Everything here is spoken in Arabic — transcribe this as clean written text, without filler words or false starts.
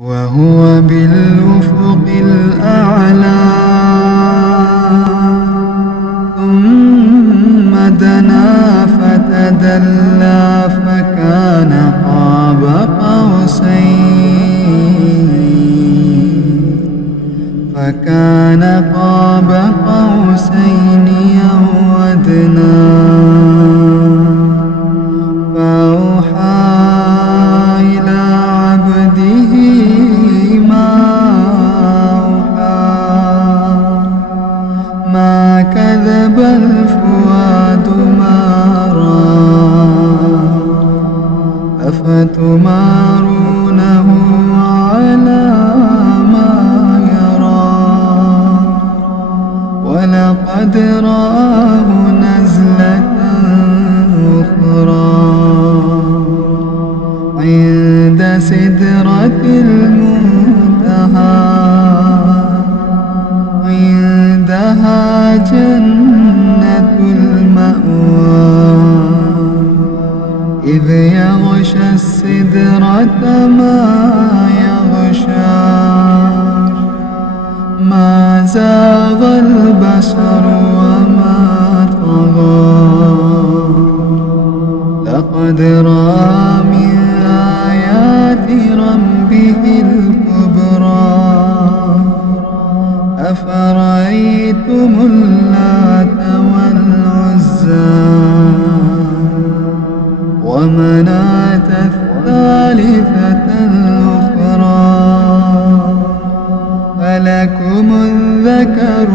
وهو بالأفق الأعلى ثم دنا فتدلى فكان قاب قوسين أو أدنى فأوحى إلى عبده ما أوحى ما كذب الفؤاد ما رأى أفتمارونه على ما يرى ولقد رآه نزلة أخرى عند سدرة المنتهى عندها جنة المأوى إذ يغشى السدرة ما يغشى ما زاغ البصر وما طغى لقد رأى من آيات ربه الكبرى أفرأيتم اللات والعزى ومناة الثالثة الأخرى ألكم الذكر